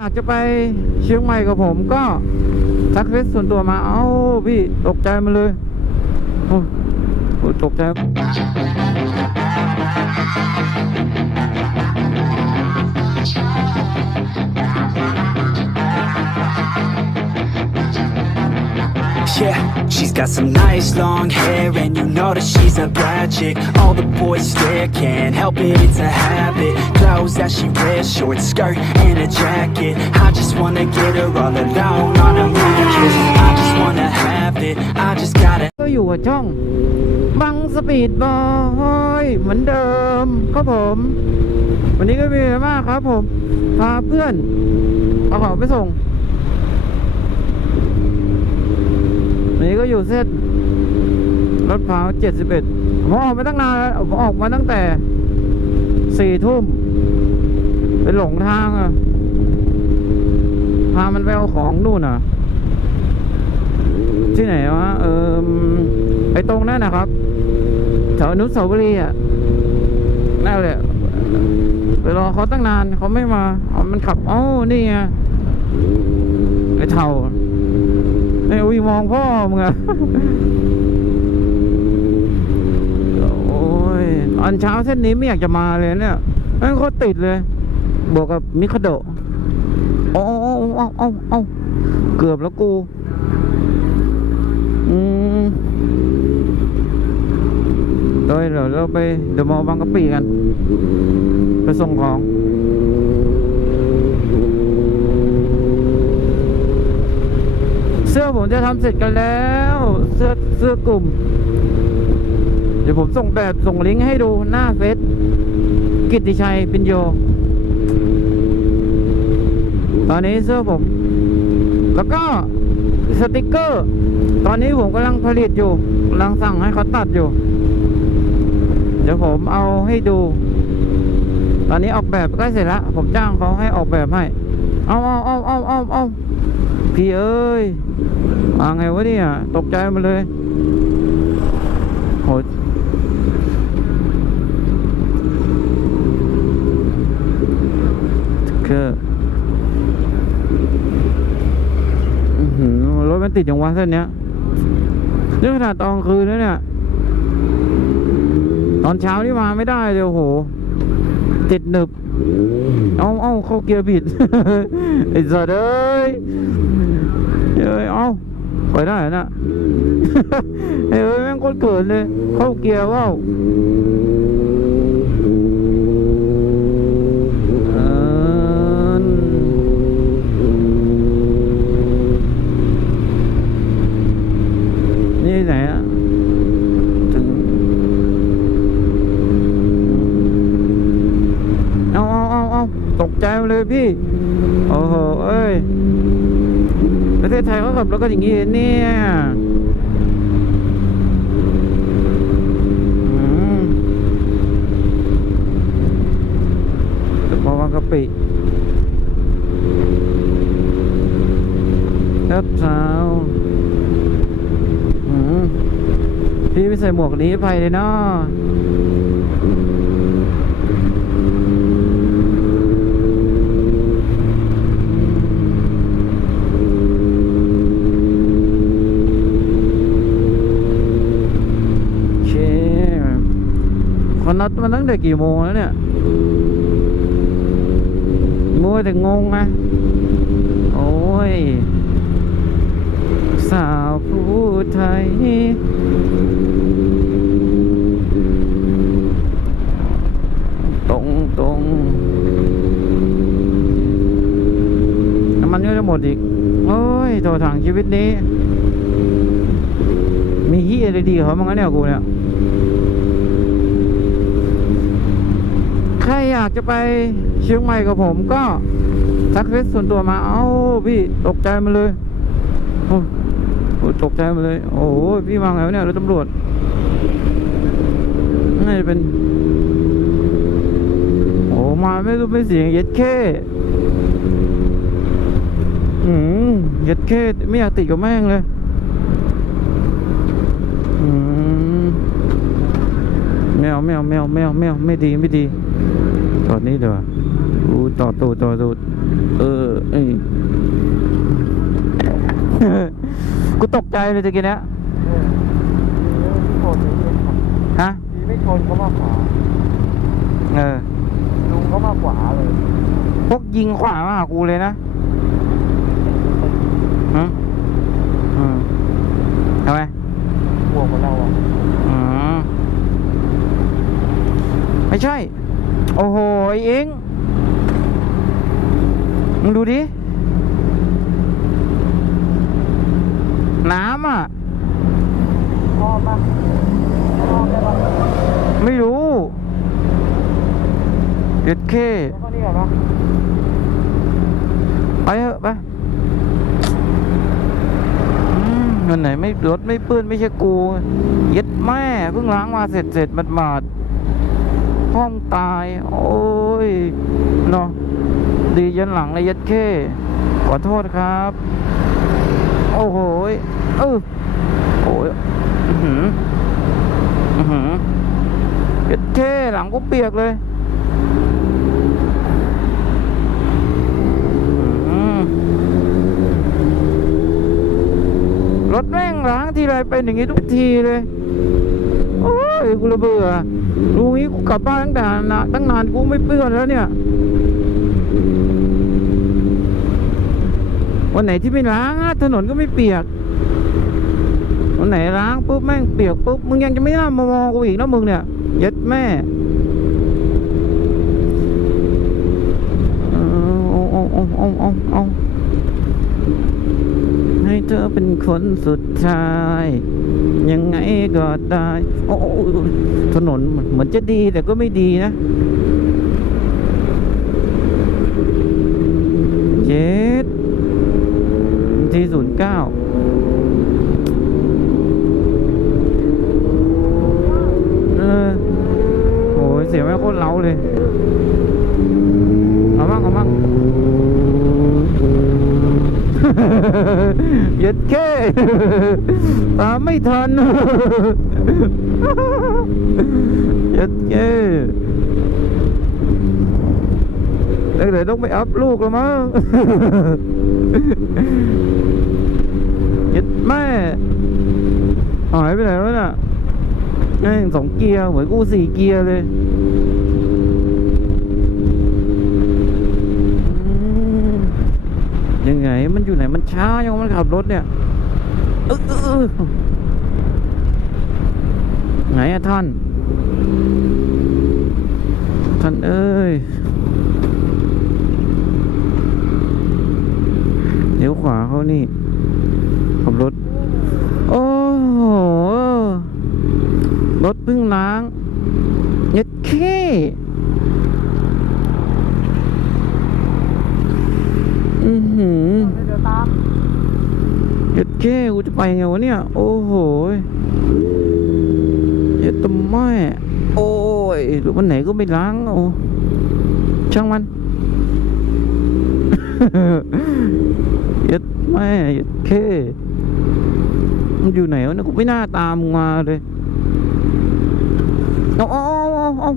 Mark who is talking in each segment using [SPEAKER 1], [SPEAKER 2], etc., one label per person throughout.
[SPEAKER 1] อยากจะไปเชียงใหม่กับผมก็ทักเฟซส่วนตัวมาเอ้าพี่ตกใจมาเลยโอ้โหตกใจ
[SPEAKER 2] Yeah, she's got some nice long hair and you know that she's a bad chick All the boys stare, can't help it, it's a habit Close that she wears, short skirt and a jacket I just wanna get her all alone on a mattress I just wanna have it, I just gotta
[SPEAKER 1] ก็อยู่กับช่อง บังสปีดบอยเหมือนเดิมครับผม วันนี้ก็มีอะไรมากครับผม พาเพื่อนเอาของไปส่ง วันนี้ก็อยู่เส้นรถพร้าวเจ็ดสิบเอ็ดผมออกมาตั้งนานแล้วผมออกมาตั้งแต่ สี่ทุ่มไปหลงทางอะพามันไปเอาของนู่นอะ ที่ไหนวะ เออไอตรงนั่นนะครับแถวอนุสาวรีย์อะนั่นแหละไปรอเขาตั้งนานเขาไม่มาอ๋อมันขับเอ้นี่ไงไอเท่าไออุ้ยมองพ่อมึงอะ โอ้ยต อนเช้าเส้นนี้ไม่อยากจะมาเลยเนี่ยม่งโคตรติดเลย บวกกับมิคาโดโอ้โอ้โอ้โอ้โอ้เกือบแล้วกูอืมโดยเดี๋ยวเราไปเดอะมอลล์บางกะปิกัน ไปส่งของเสื้อผมจะทำเสร็จกันแล้ว เสื้อเสื้อกลุ่ม ดี๋ยวผมส่งแบบส่งลิงก์ให้ดูหน้าเฟซกิติชัยปิญโย ตอนนี้เสื้อผม แล้วก็สติกเกอร์ ตอนนี้ผมกำลังผลิตอยู่กำลังสั่งให้เขาตัดอยู่ เดี๋ยวผมเอาให้ดู ตอนนี้ออกแบบใกล้เสร็จแล้ว ผมจ้างเขาให้ออกแบบให้ เอาเอาเอาเอาเอาเอาพี่เอ้ยมาไงวะเนี่ย ตกใจมาเลยโหคือ อื้อหือรถ มันติดอย่างวะเส้นเนี้ยนี่ขนาดตอนคืนแล้วเนี่ย ตอนเช้านี่มาไม่ได้เลยโอ้โห ติดหนึบ เอาเอาเข้าเกียร์ผิดไอ้สัตว์เอ้ยเอ้ยเอาไปได้เหรอนะเอ้ยแม่งโคตรเกินเลย เข้าเกียร์ว่าวเอิ้น นี่ไหนอะถึง เอาเอาเอาเอา ตกใจเลยพี่ โอ้โห เอ้ย ประเทศไทยเขาขับรถกันอย่างนี้เนี่ยมพอบางกะปิแล้วเท้าอืมพี่ไม่ใส่หมวกนี้ไปเลยเนาะโอเคเขานั ดมาตั้งแต่กี่โมงแล้วเนี่ยมัวแต่งงนะโอ้ย สาวผู้ไทยตรงตรงน้ำมันก็จะหมดอีก โอ้ยโถถังชีวิตนี้ มีฮียอะไรดีเขาบ้างอะเนี่ยกูเนี่ย ครอยากจะไปเชียงใหม่กับผมก็ทักเฟซส่วนตัวมา เอ้าพี่ตกใจมาเลยโอ้โหตกใจมาเลย โอ้โหพี่มาไงวเนี่ยรถตำรวจน่าจะเป็น โอ้มาไม่รู้ไม่เสียงเย็ดแค่อืมเย็ดแค่ไม่อยากติดกับแม่งเลยอืมแมวแมวแมวแมวแมวไม่ดีไม่ดี ดนี่เดี๋ยวอู้ต่อตูต่อตูเออเอ้กูตกใจเลยจะกิน
[SPEAKER 3] เนี้
[SPEAKER 1] ฮะ
[SPEAKER 3] ดีไม่ชนเขามาขวา
[SPEAKER 1] เออ
[SPEAKER 3] ลุงเขามาขวาเลย
[SPEAKER 1] พวกยิงขวามาหากูเลยนะฮะทำไม
[SPEAKER 3] ห่วงกับเราอะ
[SPEAKER 1] ไม่ใช่ โอ้โห ไอ้เอง มึงดูดิ น้ำอะ
[SPEAKER 3] ชอบปะชอบได้ปะ
[SPEAKER 1] ไม่รู้เด็ดเค
[SPEAKER 3] แล้วก็นี่เหรอ
[SPEAKER 1] ไปเถอะไปมันไหนไม่รถไม่เปื้อนไม่ใช่กู เย็ดแม่เพิ่งล้างมาเสร็จเสร็จหมาด ห้องตาย โอ้ยเนาะดียันหลังเลยย็ดเคขอโทษครับ โอ้โหเออโอ้ยอือหืออือหือย็ดเคหลังก็เปียกเลยรถแม่งล้างทีไรเป็นอย่างนี้ทุกทีเลย โอ้ยกูระเบื่อ รู้งี้กูกลับบ้านตั้งแต่นานตั้งนานกูไม่เปื้อนแล้วเนี่ย วันไหนที่ไม่ล้างอะถนนก็ไม่เปียก วันไหนล้างปุ๊บแม่งเปียกปุ๊บมึงยังจะไม่น่ามามองกูอีกนะมึงเนี่ยย็ดแม่เอออ้โอ้โอ้โอ้โอ้โอ้ให้ เธอเป็นคนสุดท้าย ยังไงก็ได้ โอ้โอ้โอ้ถนนเหมือนจะดีแต่ก็ไม่ดีนะ เจ็ดทีศูนย์เก้าเออโอ้ยเสียงไม่งโคตรเล้าเลย เอามั่งเอามั่ง หยุดแค่ตามไม่ทันหยุดแค่เดี๋ยวต้องไปอัพลูกแล้วมั้งหยุดแม่หายไปไหนแล้วน่ะแม่งสองเกียร์เหมือนกูสี่เกียร์เลย อืมยังไง มันอยู่ไหนมันช้ายังมันขับรถเนี่ยเออเออไหนอะท่าน ท่านเอ้ยเลี้ยวขวาเขานี่ขับรถ โอ้โหรถเพิ่งล้างเย็ดเค้ อือหือ
[SPEAKER 3] เดี๋ยวตาม
[SPEAKER 1] เย็ดเก้กูจะไปไงวะเนี่ย โอ้โหยเย็ดตะแม่โอ้ยหรือวันไหนก็ไม่ล้างโอ้ช่างมันเย็ดแม่เย็ดเก้มันอยู่ไหนวะเนี่ยกูไม่น่าตามมาเลยเอาเอาเอาเอา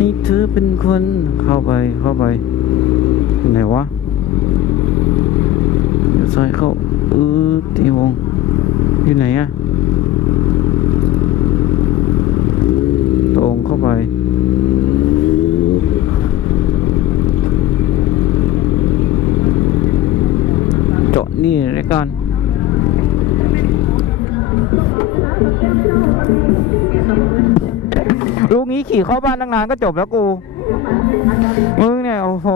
[SPEAKER 1] นี่เธอเป็นคนเข้าไปเข้าไปไหนวะ ซ้ายเข้าอือตีวง อยู่ไหนอะตรงเข้าไปเจาะนี่เลยกันลูกนี้ขี่เข้าบ้านตั้งนานก็จบแล้วกู มึงเนี่ย โอ้โห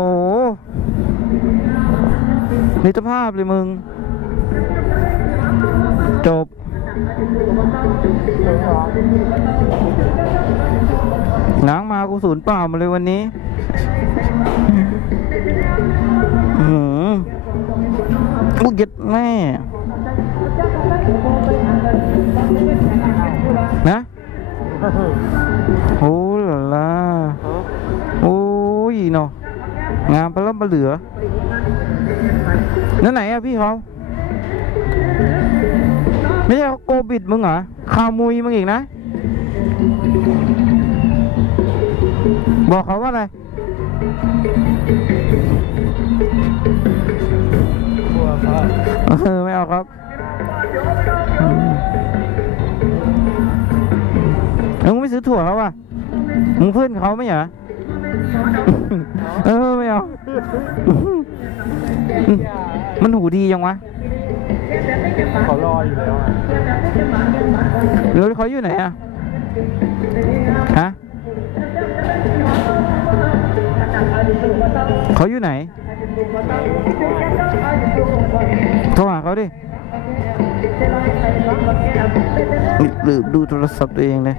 [SPEAKER 1] มิตรภาพเลยมึง จบ
[SPEAKER 3] ห
[SPEAKER 1] ล้างมากูศูนย์เปล่ามาเลยวันนี้อืมกูเก็ดแม่นะโอ้ล่ะล่ะโอ้ยเนาะงามไปแล้วมาเหลือ นั่นไหนอะพี่เขาไม่ใช่เขาโกบิดมึงเหรอคามุยมึงอีกนะ บอกเขาว่าอะไรเออไม่เอาครับอืมเอ้ามึงไม่ซื้อถั่วเขาว่ะมึงเพื่อนเขาไม่เหรอ เออไม่เอา มันหูดียังวะ
[SPEAKER 3] เขารออยู่แล้วอะ
[SPEAKER 1] แล้วเขาอยู่ไหนอะฮะ เขาอยู่ไหน โทรหาเขาดิลืมดูโทรศัพท์ตัวเองเลย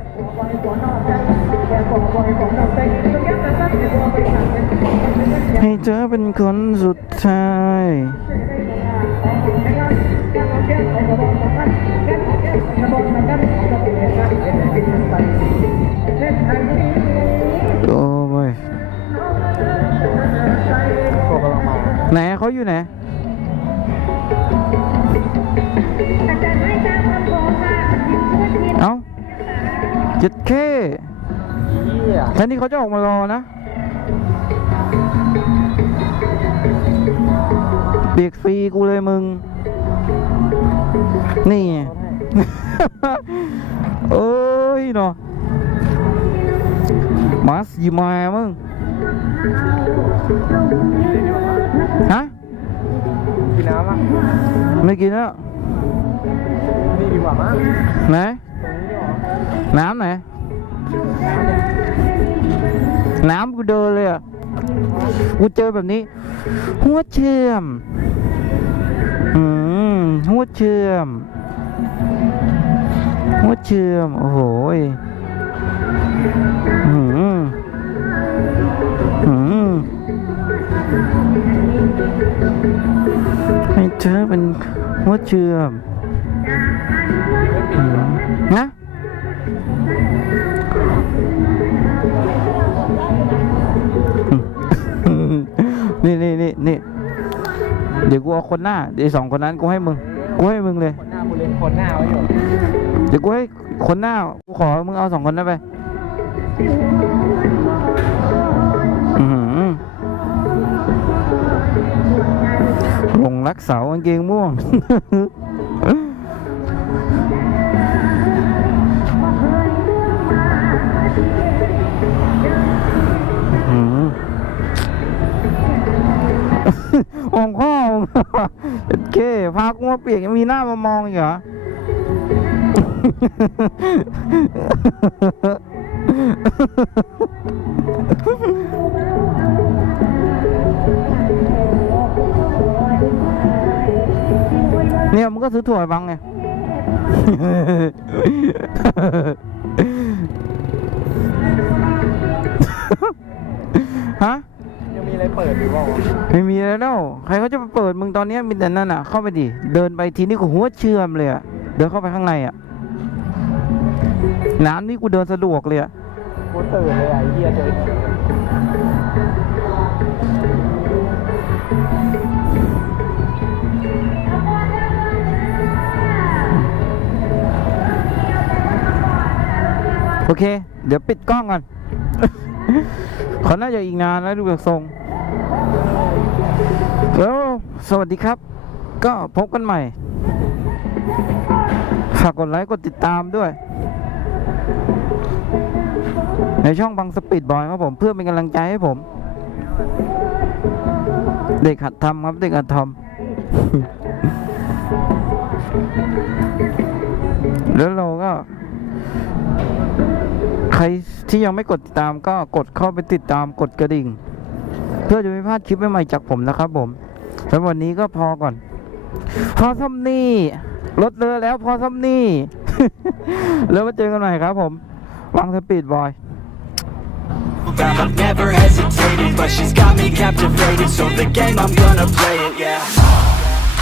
[SPEAKER 1] ให้เธอเป็นคนสุดท้าย โอ้ย
[SPEAKER 3] พวกกำลังมา
[SPEAKER 1] ไหนเขาอยู่ไหนเอ้าจ็ดแค่
[SPEAKER 3] เหี้ย
[SPEAKER 1] แทนที่เขาจะออกมารอนะ เบียกฟรีกูเลยมึง นี่ไงเอ้ยเนาะมาสยีมามึง ฮะ
[SPEAKER 3] กินน้ำอะ
[SPEAKER 1] ไม่กินแล้ว
[SPEAKER 3] นี่ดีกว่ามั้ง
[SPEAKER 1] ไหน
[SPEAKER 3] ตรงนี้ดีกว่า
[SPEAKER 1] น้ำไหน น้ำกูเดินเลยอะ กูเจอแบบนี้ หัวเชื่อม อืม หัวเชื่อม หัวเชื่อม โอ้โหอืมอืมให้เธอเป็นหัวเชื่อมนะ เดี๋ยวกูเอาคนหน้าเดี๋ยวสองคนนั้นกูให้มึง กูให้มึงเลย
[SPEAKER 3] คนหน้ากูเลี้ยงคนหน้าไว้อยู่
[SPEAKER 1] เดี๋ยวกูให้คนหน้ากูขอมึงเอาสองคนนั้นไปอือหือหลงรักเสาวกางเกงม่วงอื้อหือองพ่อมึงโอ เคพากูมาเปียกยังมีหน้ามามองอีกเหรอเนี่ยมึงก็ซื้อถั่วบังไงฮะ
[SPEAKER 3] อะไรเปิดอยู่เปล่า
[SPEAKER 1] ไม่มีแล้ว ใครเขาจะไปเปิดมึงตอนนี้มีแต่นั่นอะ เข้าไปดิ เดินไปทีนี้กูหัวเชื่อมเลยอะ เดินเข้าไปข้างในอะน้ำนี่กูเดินสะดวกเลยอะ
[SPEAKER 3] กูตื่นเลยไอ้เหี้ยเจอ
[SPEAKER 1] โอเค เดี๋ยวปิดกล้องก่อนเขาน่าจะอีกนานแล้วดูจากทรง แล้วสวัสดีครับ ก็พบกันใหม่ ฝากกดไลค์ กดติดตามด้วย ในช่องบังสปีดบอยครับผมเพื่อเป็นกำลังใจให้ผม เด็กหัดทำครับ เด็กหัดทำแล้วเราก็ ใครที่ยังไม่กดติดตามก็กดเข้าไปติดตามกดกระดิ่ง เพื่อจะไม่พลาดคลิปใหม่ๆจากผมนะครับผมสำหรับวันนี้ก็พอก่อน พอซ้ำนี่รถเรือแล้วพอซ้ำนี่ แล้วมาเจอกันใหม่ครับผมวังสปีดบอย
[SPEAKER 2] I've never hesitated, but she's got me captivated. So the game, I'm gonna play it, yeah.